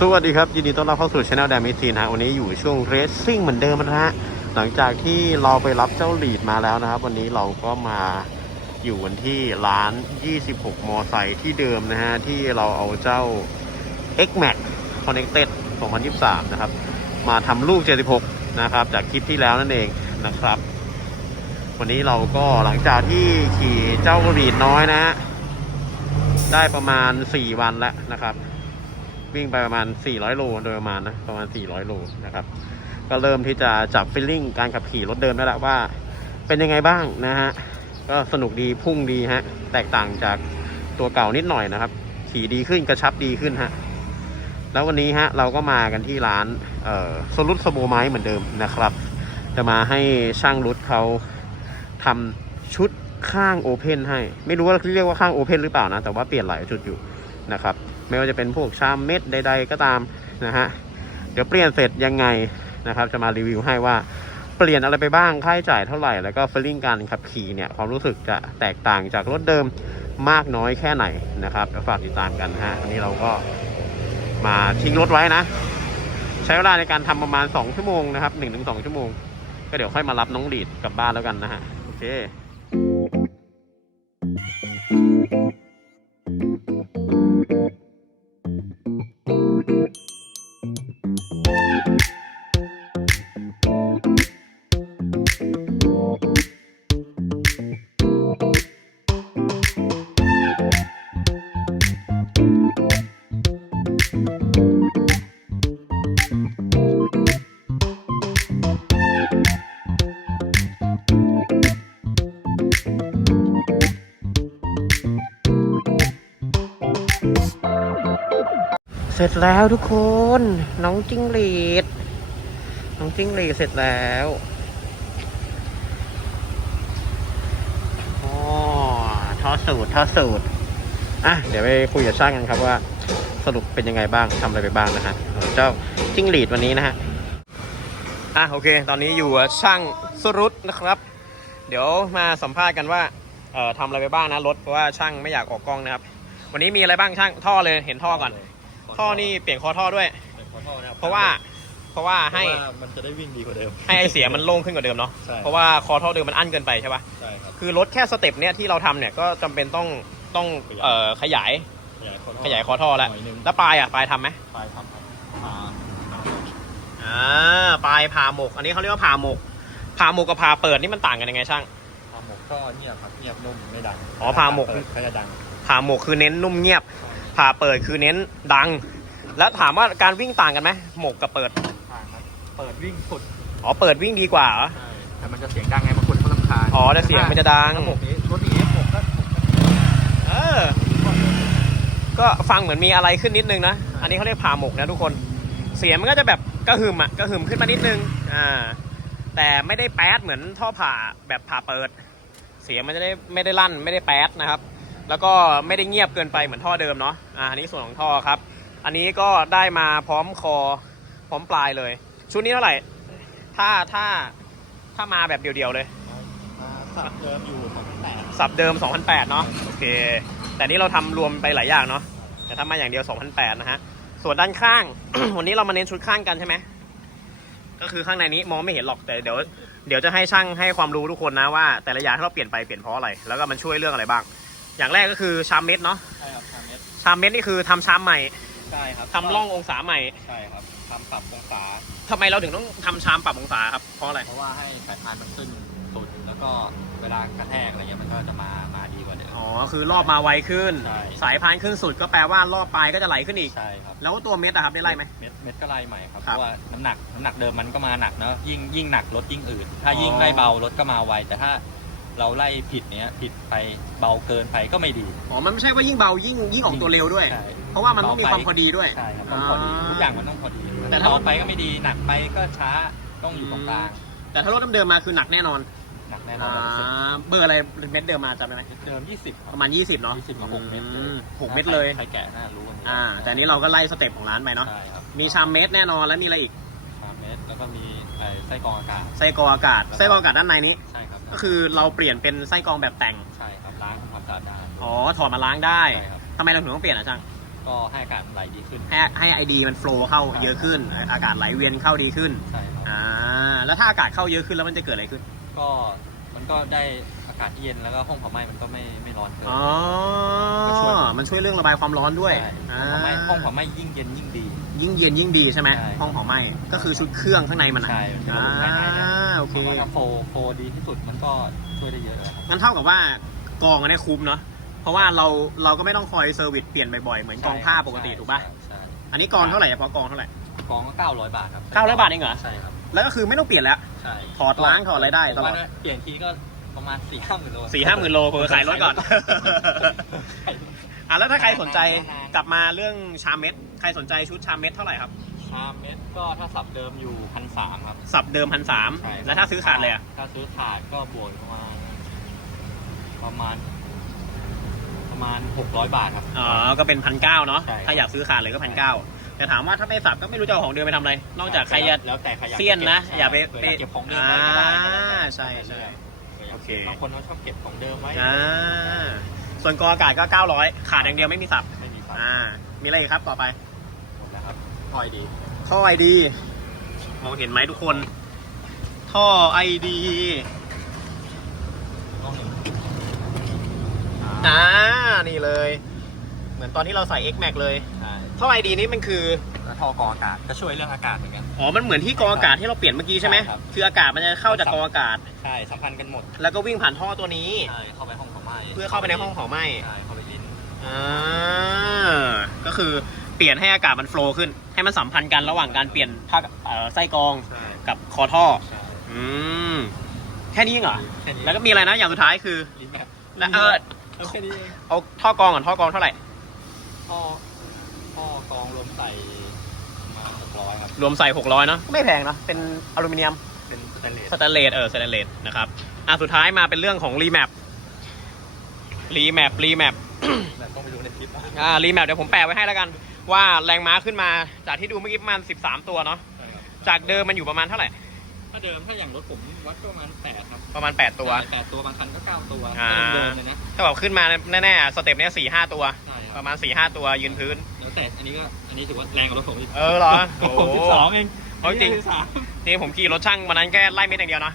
สวัสดีครับยินดีต้อนรับเข้าสู่ช anel แดมิทีนะฮะวันนี้อยู่ช่วงเรสซิ่งเหมือนเดิมนะฮะหลังจากที่เราไปรับเจ้าลีดมาแล้วนะครับ วันนี้เราก็มาอยู่กันที่ร้าน 26 มอไซค์ที่เดิมนะฮะที่เราเอาเจ้า X Max Connected 2023 นะครับ มาทำลูก 76 นะครับ จากคลิปที่แล้วนั่นเองนะครับ วันนี้เราก็หลังจากที่ขี่เจ้าลีดน้อยนะฮะได้ประมาณ 4 วันแล้วนะครับ วิ่งไปประมาณ 400 โลโดยประมาณนะประมาณ 400 โลนะครับ ก็เริ่มที่จะจับฟิลลิ่งการขับขี่รถเดิมแล้วละว่า เป็นยังไงบ้างนะฮะก็สนุกดีพุ่งดีฮะแตกต่างจากตัวเก่านิดหน่อยนะครับ ขี่ดีขึ้นกระชับดีขึ้นฮะแล้ววันนี้ฮะเราก็มากันที่ร้านเอ่อสรุตสโมไม้เหมือนเดิมนะครับ จะมาให้ช่างรุดเขาทำชุดข้างโอเพนให้ ไม่รู้ว่าเรียกว่าข้างโอเพนหรือเปล่านะ แต่ว่าเปลี่ยนหลายจุดอยู่นะครับ ไม่ว่าจะเป็นพวกชามเม็ดใด ๆ ก็ตามนะฮะเดี๋ยวเปลี่ยนเสร็จยังไงนะครับ จะมารีวิวให้ว่าเปลี่ยนอะไรไปบ้างค่าใช้จ่ายเท่าไหร่ แล้วก็ฟีลลิ่งการขับขี่เนี่ยความรู้สึกจะแตกต่างจากรถเดิมมากน้อยแค่ไหนนะครับเดี๋ยวฝากติดตามกันฮะวันนี้เราก็มาทิ้งรถไว้นะ ใช้เวลาในการทำประมาณ 2 ชั่วโมงนะครับ1-2 ชั่วโมง ก็เดี๋ยวค่อยมารับน้องดีดกลับบ้านแล้วกันนะฮะโอเค เสร็จแล้วทุกคน น้องจิ้งหรีด น้องจิ้งหรีดเสร็จแล้วอท่อสูตรท่อสูตร อะ เดี๋ยวไปคุยกับช่างกันครับว่า สรุปเป็นยังไงบ้างทำอะไรไปบ้างนะฮะเจ้าจิ้งหรีดวันนี้นะฮะ อะ โอเค ตอนนี้อยู่ช่างสรุตนะครับ เดี๋ยวมาสัมภาษณ์กันว่าเอ่อทำอะไรไปบ้างนะรถเพราะว่าช่างไม่อยากออกกล้องนะครับ วันนี้มีอะไรบ้างช่างท่อเลยเห็นท่อก่อน ท่อนี่เปลี่ยนคอท่อด้วยขอโทษนคบเพราะว่าเพราะว่าให้เพราะว่ามันจะได้วิ่งดีกว่าเดิม ให้ไอเสียมันโล่งขึ้นกว่าเดิมเนาะใช่ เพราะว่าคอท่อเดิมมันอั้นเกินไปใช่ปะใช่ครับคือรถแค่สเต็ปเนี้ยที่เราทำเนี่ยก็จำเป็นต้องต้องเอ่อขยายขยายคอท่อขยายคอท่อแล้วหน่อยนึงแล้วปลายอะปลายทำไหมปลายทำครับอ่าอ่าอ่าปลายผ่าหมก อันนี้เขาเรียกว่าผ่าหมกผ่าหมกกับผ่าเปิดนี่มันต่างกันยังไงช่างพาหมกก็เงียบครับเงียบนุ่มไม่ดังอ๋อพาหมกเปิดเขาจะดังผ่าหมกคือเน้นนุ่มเงียบ ผ่าเปิดคือเน้นดัง แล้วถามว่าการวิ่งต่างกันไหมหมกกับเปิดต่างครับเปิดวิ่งสุดอ๋อเปิดวิ่งดีกว่าเหรอใช่แต่มันจะเสียงดังไงบางคนเขาลำคาญอ๋อแต่เสียงมันจะดังถ้าหมกนี้รถนี้หมกก็เออ ก็ฟังเหมือนมีอะไรขึ้นนิดนึงนะอันนี้เขาเรียกผ่าหมกนะทุกคน เสียงมันก็จะแบบกระหึ่มอะกระหึ่มขึ้นมานิดนึงอ่าแต่ไม่ได้แป๊ดเหมือนท่อผ่าแบบผ่าเปิด เสียงมันจะได้ไม่ได้ลั่นไม่ได้แป๊ดนะครับ แล้วก็ไม่ได้เงียบเกินไปเหมือนท่อเดิมเนาะอ่าอันนี้ส่วนของท่อครับ อันนี้ก็ได้มาพร้อมคอพร้อมปลายเลย ชุดนี้เท่าไหร่ ถ้าถ้าถ้ามาแบบเดียวๆเลยมาสับเดิมอยู่ของแต่สับเดิม2008เนาะโอเค แต่นี่เราทำรวมไปหลายอย่างเนาะแต่ถ้ามาอย่างเดียว2008นะฮะส่วนด้านข้าง วันนี้เรามาเน้นชุดข้างกันใช่ไหมก็คือข้างในนี้มองไม่เห็นหรอกแต่เดี๋ยวเดี๋ยวจะให้ช่างให้ความรู้ทุกคนนะว่าแต่ละอย่างที่เราเปลี่ยนไปเปลี่ยนเพราะอะไร แล้วก็มันช่วยเรื่องอะไรบ้าง อย่างแรกก็คือชามเม็ดเนาะใช่ครับทำเม็ดชามเม็ดนี่คือทำชามใหม่ใช่ครับทำร่ององศาใหม่ใช่ครับทำปรับองศาทำไมเราถึงต้องทำชามปรับองศาครับเพราะอะไรเพราะว่าให้สายพานมันขึ้นสุดแล้วก็เวลากระแทกอะไรเงี้ยมันก็จะมามาดีกว่าเดิม อ๋อคือรอบมาไวขึ้น ใช่ สายพานขึ้นสุดก็แปลว่ารอบปลายก็จะไหลขึ้นอีก ใช่ครับแล้วตัวเม็ดอะครับได้ไล่ไหม เม็ดเม็ดก็ไล่ใหม่ครับครัเพบราะว่าน้ำหนักน้ำหนักเดิมมันก็มาหนักเนอะยิ่งยิ่งหนักรถยิ่งอืดถ้าอ๋อ ยิ่งไล่เบารถก็มาไวแต่ถ้า เราไล่ผิดเนี้ยผิดไปเบาเกินไปก็ไม่ดี อ๋อ มันไม่ใช่ว่ายิ่งเบายิ่งยิ่งออกตัวเร็วด้วย ใช่เพราะว่ามันต้องมีความพอดีด้วย ใช่ครับต้องพอดีอ่าทุกอย่างมันต้องพอดีแต่แต่ถ้า เบาไปก็ไม่ดีหนักไปก็ช้าต้องอยู่ตรงกลางแต่ถ้ารถเดิมๆมาคือหนักแน่นอนหนักแน่นออ่านเบอร์อะไรเม็ดเดิมมาจำได้ไหมเดิม20คปรับระมาณ 20 เนาะ20กับ6เม็ดเลยอืมหกเม็ดเลย ใครแกะน่ารู้กันอ่า แต่อันนี้เราก็ไล่สเต็ปของร้านไปเนาะ ใช่ครับมีชามเม็ดแน่นอนแล้วมีอะไรอีกสามเม็ดแล้วก็มีไอ้ไส้กรองอากาศ ไส้กรองอากาศ ไส้กรองอากาศด้านในนี้ ใช่ครับ ก็คือเราเปลี่ยนเป็นไส้กรองแบบแต่ง ใช่ครับล้างทำความสะอาดได้อ๋อ ถอดมาล้างได้ ใช่ครับ ทำไมเราถึงต้องเปลี่ยนอะจังเก็ให้อากาศมันไหลดีขึ้น ให้ให้ไอดีมันโฟล์เข้าเยอะขึ้น อากาศไหลเวียนเข้าดีขึ้น ใช่ครับ อ่า แล้วถ้าอากาศเข้าเยอะขึ้นแล้วมันจะเกิดอะไรขึ้น ก็มันก็ได้อากาศที่เย็นแล้วก็ห้องเผาไหม้มันก็ไม่ไม่ร้อนเกิน อ๋อ ก็ช่วย มันช่วยเรื่องระบายความร้อนด้วยใช่อ่าห้องเผาไหม้ห้องเผาไหม้ยิ่งเย็นยิ่งดี ยิ่งเย็นยิ่งดีใช่ไหมใช่ ห้องเผาไหม้ก็คือชุดเครื่องข้างในมันอะใช่เป็นอ่าระบบภายในเนี่ยโอเค แล้วก็โฟร์โฟร์ดีที่สุดมันก็ช่วยได้เยอะเลยครับ งั้นเท่ากับว่ากองอันนี้คุ้มเนาะ เพราะว่าเราเราก็ไม่ต้องคอยเซอร์วิสเปลี่ยนบ่อยๆ เหมือนกองผ้าปกติถูกป่ะ ใช่ใช่900อันนี้กองเท่าไหร่เฉพาะกองเท่าไหร่ กองก็เก้าร้อยบาทครับ900บาทเองเหรอ ใช่ครับ แล้วก็คือไม่ต้องเปลี่ยนแล้ว ใช่ถอดล้างถอดอะไรได้ตลอด ผมว่าเปลี่ยนทีก็ ประมาณสี่ห้าหมื่นโลสี่ห้าหมื่นโลกูขายรถก่อน อะแล้วถ้าใครสนใจกลับมาเรื่องชามเม็ด ใครสนใจชุดชามเม็ดเท่าไหร่ครับ ชามเม็ดก็ถ้าสับเดิมอยู่พันสามครับ สับเดิมพันสามใช่แล้วถ้าซื้อขาดเลยอะ ถ้าซื้อขาดก็บวกประมาณประมาณประมาณหกร้อยบาทครับ อ๋อ ก็เป็นพันเก้าเนาะใช่ถ้าอยากซื้อขาดเลยก็พันเก้าแต่ถามว่าถ้าไม่สับก็ไม่รู้จะเอาของเดิมไปทำอะไร นอกจากใครจะแล้วแต่ใครอยากเซียนนะก็บอย่าไปใช่เก็บของเดิมไว้อ่าก็ได้ใช่ใช่ โอเค บางคนเขาชอบเก็บของเดิมไว้ อ่า ส่วนกองอากาศก็ 900 ขาดอย่างเดียวไม่มีสับ ไม่มีฟังอ่า มีอะไรอีกครับต่อไป หมดแล้วครับคอยดี ท่อไอดี มองเห็นไหมทุกคน ท่อไอดีต้องหนึ่งอ่า นี่เลย เหมือนตอนที่เราใส่ X Max เลย ใช่ ท่อไอดีนี่มันคือแล้ว ท่อกรองอากาศก็ช่วยเรื่องอากาศเหมือนกัน อ๋อ มันเหมือนที่กรองอากาศที่เราเปลี่ยนเมื่อกี้ใช่ไหม ใช่ครับ คืออากาศมันจะเข้าจากกรองอากาศ ใช่สัมพันธ์กันหมดแล้วก็วิ่งผ่านท่อตัวนี้ ใช่เข้าไปห้องเผาไหม้เพื่อเข้าไปในห้องเผาไหม้ใช่เข้าไปลิ้นอ่า ก็คือเปลี่ยนให้อากาศมันโฟล์ขึ้น ให้มันสัมพันธ์กันระหว่างการเปลี่ยนผ้าเอ่อไส้กรองใช่กับคอท่อ ใช่อืม แค่นี้เองเหรอแค่นี้แล้วก็มีอะไรนะ อย่างสุดท้ายคือลิ้นแบบและเออแค่นี้เองเอาท่อกรองก่อนท่อกรองเท่าไหร่ ท่อท่อกรองรวมใส่ประมาห กร้อยครับรวมใส่600เนอะไม่แพงนะเป็นอลูมิเนียมเป็นสแตนเลสสแตนเลสเออสแตนเลสนะครับอะสุดท้ายมาเป็นเรื่องของรีแมปรีแมปรีแมปแบบต้องไปดูในคลิปนะอ่ารีแมปเดี๋ยวผมแปะไว้ให้แล้วกัน ว่าแรงม้าขึ้นมาจากที่ดูเมื่อกี้ประมาณ13 ตัวเนาะใช่ครับจากเดิมมันอยู่ประมาณเท่าไหร่ถ้าเดิมถ้าอย่างรถผมวัดก็ประมาณแปดครับประมาณ 8 ตัวใช่แปดตัวบางคันก็เก้าตัวอ่าก็เดิมๆเลยนะถ้าแบบขึ้นมาแน่ๆสเต็ปเนี้ยสี่ห้าตัวใช่คปรับระมาณ4ี่ห้าตัวยืนพื้นแล้วแต่อันนี้ก็อั นนี้ถือว่าแรงกว่ารถผมอีกเออเหรอผมสิบสองเองเอาจริง สิบสามนี่ผมขี่รถช่างวันนั้นแค่ไล่เม็ดอย่างเดียวนะ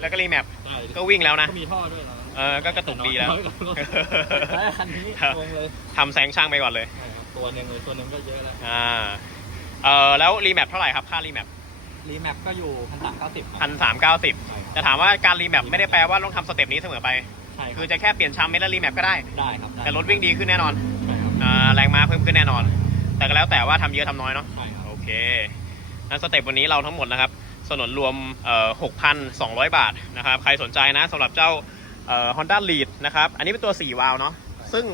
แล้วก็รีแมป ใช่ก็วิ่งแล้วนะ ก็มีท่อด้วยนะเออ ก็กระตุกดีแล้วน้อยกว่ารถแล้วคันนี้ครับงงเลยทำแซงช่างไปก่อนเลย ใช่ครับตัวหนึ่งเลยตัวหนึ่งก็เยอะแล้วอ่า เออแล้วรีแมปเท่าไหร่ครับ ค่ารีแมปรีแมปก็อยู่พันสามเก้าสิบพันสามเก้าสิบจะถามว่าการรีแมปไม่ได้แปลว่าต้องทำสเต็ปนี้เสมอไป ใช่คือจะแค่เปลี่ยนชามเม็ดแล้วรีแมปก็ได้ ได้ครับได้แต่รถวิ่งดีขึ้นแน่นอน ใช่ครับ อ่าแรงม้าเพิ่มขึ้นแน่นอน แต่ก็แล้วแต่ว่าทำเยอะทำน้อยเนาะ ใช่ครับ โอเคนั้นสเต็ปวันนี้เราทั้งหมดนะครับ สนนรวมเอ่อ6,200 บาทนะครับ ใครสนใจนะสำหรับเจ้าเอ่อ Honda Lead นะครับ อันนี้เป็นตัว 4 วาล์วเนาะ ซึ่ง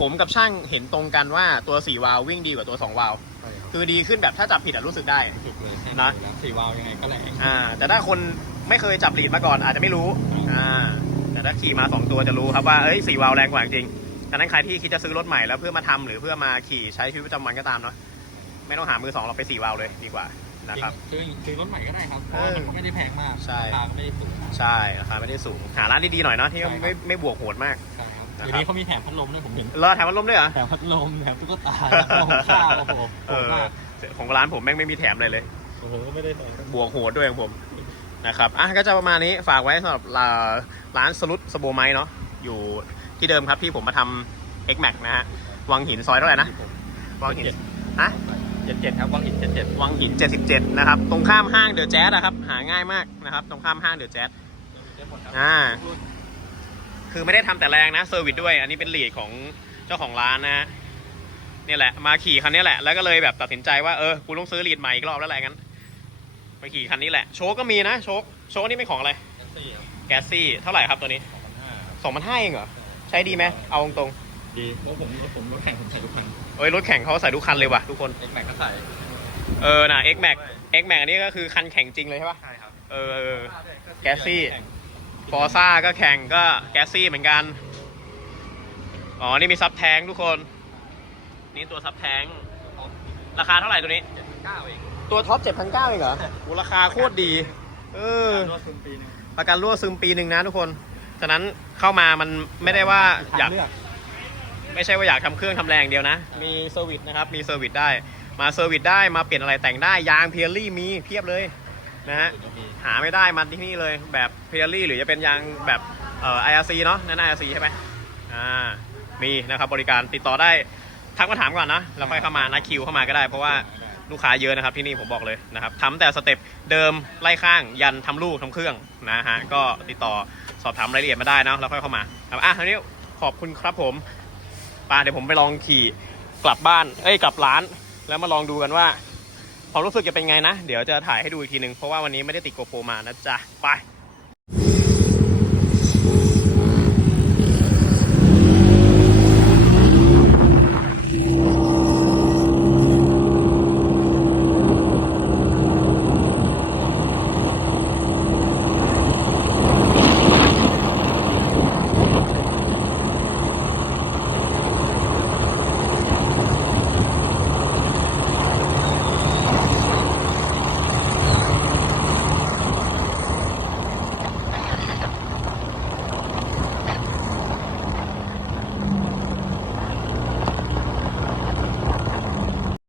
ผมกับช่างเห็นตรงกันว่าตัว 4 วาล์ววิ่งดีกว่าตัว 2 วาล์ว ใช่ครับคือดีขึ้นแบบถ้าจับผิดอะรู้สึกได้ถูกเลยนะ สี่วาล์วยังไงก็แรงอ่า แต่ถ้าคนไม่เคยจับลีดมาก่อนอาจจะไม่รู้ อ่า แต่ถ้าขี่มา 2 ตัวจะรู้ครับว่า เอ้ย 4 วาล์วแรงกว่าจริง ดังนั้นใครที่คิดจะซื้อรถใหม่แล้วเพื่อมาทำหรือเพื่อมาขี่ใช้ชีวิตประจำวันก็ตามเนาะไม่ต้องหามือสองเราไป4วาล์วเลยดีกว่านะครับซื้อซื้อรถใหม่ก็ได้ครับเพเอราะอว่ามันก็ไม่ได้แพงมากใช่ราคาไม่ได้สูงมากใช่ราคาไม่ได้สูงหาร้านดีๆหน่อยเนาะที่ใช่ครับไม่ไม่บวกโหดมากใช่ครับนะครับเดี๋ยวนี้เขามีแถมพัดลมด้วยผมเห็นรอแถมพัดลมด้วยเหรอแถมพัดลมแถมตุ๊กตาแถมข้าวโอ้โหเอโหดอมากของร้านผมแม่งไม่มีแถมอะไรเลยโอ้โหไม่ได้แถมบวกโหดด้วยของผมนะครับอะก็จะประมาณนี้ฝากไว้สำหรับร้านร้านสลุดสโบไมเนาะอยู่ ที่เดิมครับที่ผมมาทำ X Max นะฮะ วังหินซอยเท่าไหร่นะ วังหินฮะเจ็ดเจ็ดครับ วังหินเจ็ดเจ็ดวังหิน77นะครับ ตรงข้ามห้างเดอะแจ๊สนะครับ หาง่ายมากนะครับ ตรงข้ามห้างเดอะแจ๊สอ่า คือไม่ได้ทำแต่แรงนะ เซอร์วิสด้วย อันนี้เป็นลีดของเจ้าของร้านนะฮะเนี่ยแหละ มาขี่คันนี้แหละ แล้วก็เลยแบบตัดสินใจว่า เออ กูต้องซื้อลีดใหม่อีกรอบแล้วแหละงั้นมาขี่คันนี้แหละ โชคก็มีนะ โชค โชคนี่เป็นของอะไรแท็กซี่ครับแกสซี่ เท่าไหร่ครับตัวนี้สองพันห้าครับ2 5 0 0เองเหรอ ใช้ดีไหมเอาตรงดีรถผมรถผมรถแข่งผมใส่ทุกคันๆเอ้ยรถแข่งเขาใส่ทุกคันเลยว่ะทุกคน X Max ก็ใส่เออน่ะ X Max X Max อันนี้ก็คือคันแข่งจริงเลยใช่ปะใช่ครับเออแก๊สซี่ ฟอร์ซ่าก็แข่งก็แกสซี่เหมือนกัน อ๋อ นี่มีซับแทงทุกคน นี่ตัวซับแทง ราคาเท่าไหร่ตัวนี้ เจ็ดพันเก้าเองตัวท็อป7,900 เองเหรอโหราคาโคตรดี เออ รถคุณปีหนึงประกันรั่วซึมปีหนึ่งนะทุกคน ฉะนั้นเข้ามามันไม่ได้ว่าอยากเลือกอไม่ใช่ว่าอยากทำเครื่องทำแรงอย่างเดียวนะ มีเซอร์วิสนะครับ มีเซอร์วิสได้ มาเซอร์วิสได้ มาเปลี่ยนอะไรแต่งได้ ยางเพียรี่มีเพียบเลยนะฮะก็มีหาไม่ได้มาที่นี่เลยแบบเพียรี่หรือจะเป็นยางแบบเอ่อ IRC เนาะนั่น IRC ใช่ไหมอ่า มีนะครับบริการติดต่อได้ ทักมาถามก่อนนะ แล้วค่อยเข้ามานัดคิวเข้ามาก็ได้ เพราะว่าลูกค้าเยอะนะครับที่นี่ผมบอกเลยนะครับทำแต่สเต็ปเดิมไล่ข้างยันทำลูกทำเครื่องนะฮะ ก็ติดต่อ สอบถามรายละเอียดมาได้นะแล้วค่อยเข้ามาครับอะทีนี้ขอบคุณครับผมปาเดี๋ยวผมไปลองขี่กลับบ้าน เอ้ยกลับร้าน แล้วมาลองดูกันว่าความรู้สึกจะเป็นไงนะ เดี๋ยวจะถ่ายให้ดูอีกทีหนึ่งเพราะว่าวันนี้ไม่ได้ติดโกโปรมานะจ๊ะ ไป